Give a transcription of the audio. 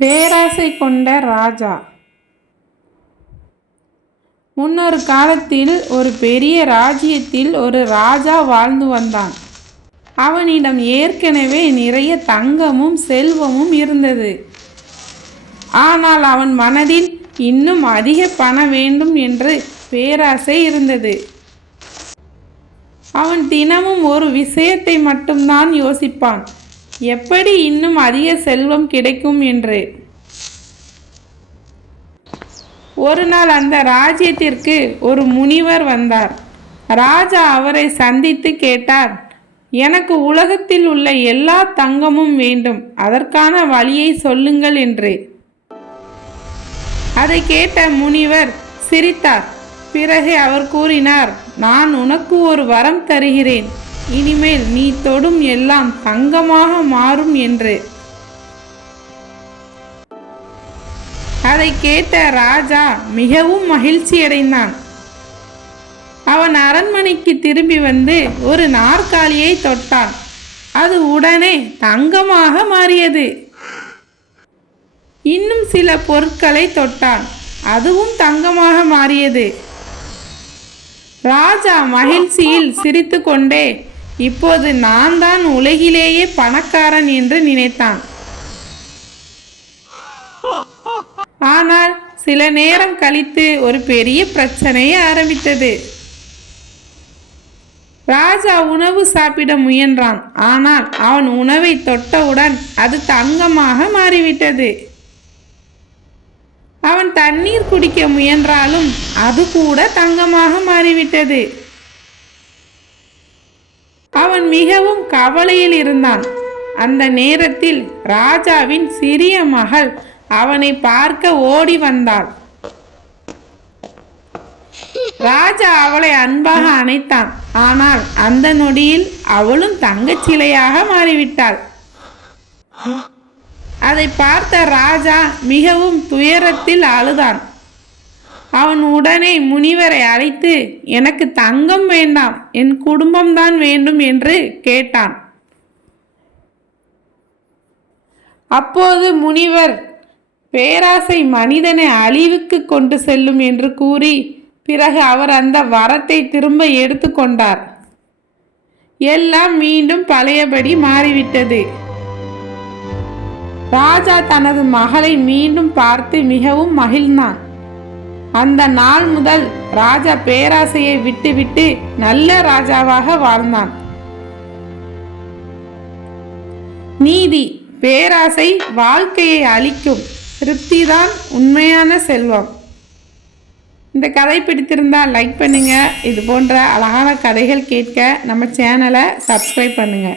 பேராசை கொண்ட ராஜா. முன்னொரு காலத்தில் ஒரு பெரிய ராஜ்யத்தில் ஒரு ராஜா வாழ்ந்து வந்தான். அவனிடம் ஏற்கனவே நிறைய தங்கமும் செல்வமும் இருந்தது. ஆனால் அவன் மனதில் இன்னும் அதிக பணம் வேண்டும் என்று பேராசை இருந்தது. அவன் தினமும் ஒரு விஷயத்தை மட்டும்தான் யோசிப்பான், எப்படி இன்னும் அதிக செல்வம் கிடைக்கும் என்று. ஒரு நாள் அந்த ராஜ்யத்திற்கு ஒரு முனிவர் வந்தார். ராஜா அவரை சந்தித்து கேட்டார், எனக்கு உலகத்தில் உள்ள எல்லா தங்கமும் வேண்டும், அதற்கான வழியை சொல்லுங்கள் என்று. அதை கேட்ட முனிவர் சிரித்தார். பிறகு அவர் கூறினார், நான் உனக்கு ஒரு வரம் தருகிறேன், இனிமேல் நீ தொடும் எல்லாம் தங்கமாக மாறும் என்று. அதை கேட்ட ராஜா மிகவும் மகிழ்ச்சியடைந்தான். அவன் அரண்மனைக்கு திரும்பி வந்து ஒரு நாற்காலியை தொட்டான். அது உடனே தங்கமாக மாறியது. இன்னும் சில பொருட்களை தொட்டான், அதுவும் தங்கமாக மாறியது. ராஜா மகிழ்ச்சியில் சிரித்து கொண்டே, இப்போது நான் தான் உலகிலேயே பணக்காரன் என்று நினைத்தான். ஆனால் சில நேரம் கழித்து ஒரு பெரிய பிரச்சனை ஆரம்பித்தது. ராஜா உணவு சாப்பிட முயன்றான். ஆனால் அவன் உணவை தொட்டவுடன் அது தங்கமாக மாறிவிட்டது. அவன் தண்ணீர் குடிக்க முயன்றாலும் அது கூட தங்கமாக மாறிவிட்டது. அவன் மிகவும் கவலையில் இருந்தான். அந்த நேரத்தில் ராஜாவின் சிறிய மகள் அவனை பார்க்க ஓடி வந்தாள். ராஜா அவளை அன்பாக அணைத்தான். ஆனால் அந்த நொடியில் அவளும் தங்கச் சிலையாக மாறிவிட்டாள். அதை பார்த்த ராஜா மிகவும் துயரத்தில் அழுதான். அவன் உடனே முனிவரை அழைத்து, எனக்கு தங்கம் வேண்டாம், என் குடும்பம்தான் வேண்டும் என்று கேட்டான். அப்போது முனிவர், பேராசை மனிதனை அழிவுக்கு கொண்டு செல்லும் என்று கூறி, பிறகு அவர் அந்த வரத்தை திரும்ப எடுத்துக்கொண்டார். எல்லாம் மீண்டும் பழையபடி மாறிவிட்டது. ராஜா தனது மகளை மீண்டும் பார்த்து மிகவும் மகிழ்ந்தான். அந்த நாள் முதல் ராஜா பேராசையை விட்டுவிட்டு நல்ல ராஜாவாக வாழ்ந்தான். நீதி: பேராசை வாழ்க்கையை அழிக்கும், திருப்திதான் உண்மையான செல்வம். இந்த கதை பிடித்திருந்தால் லைக் பண்ணுங்க. இது போன்ற அழகான கதைகள் கேட்க நம்ம சேனலை சப்ஸ்கிரைப் பண்ணுங்க.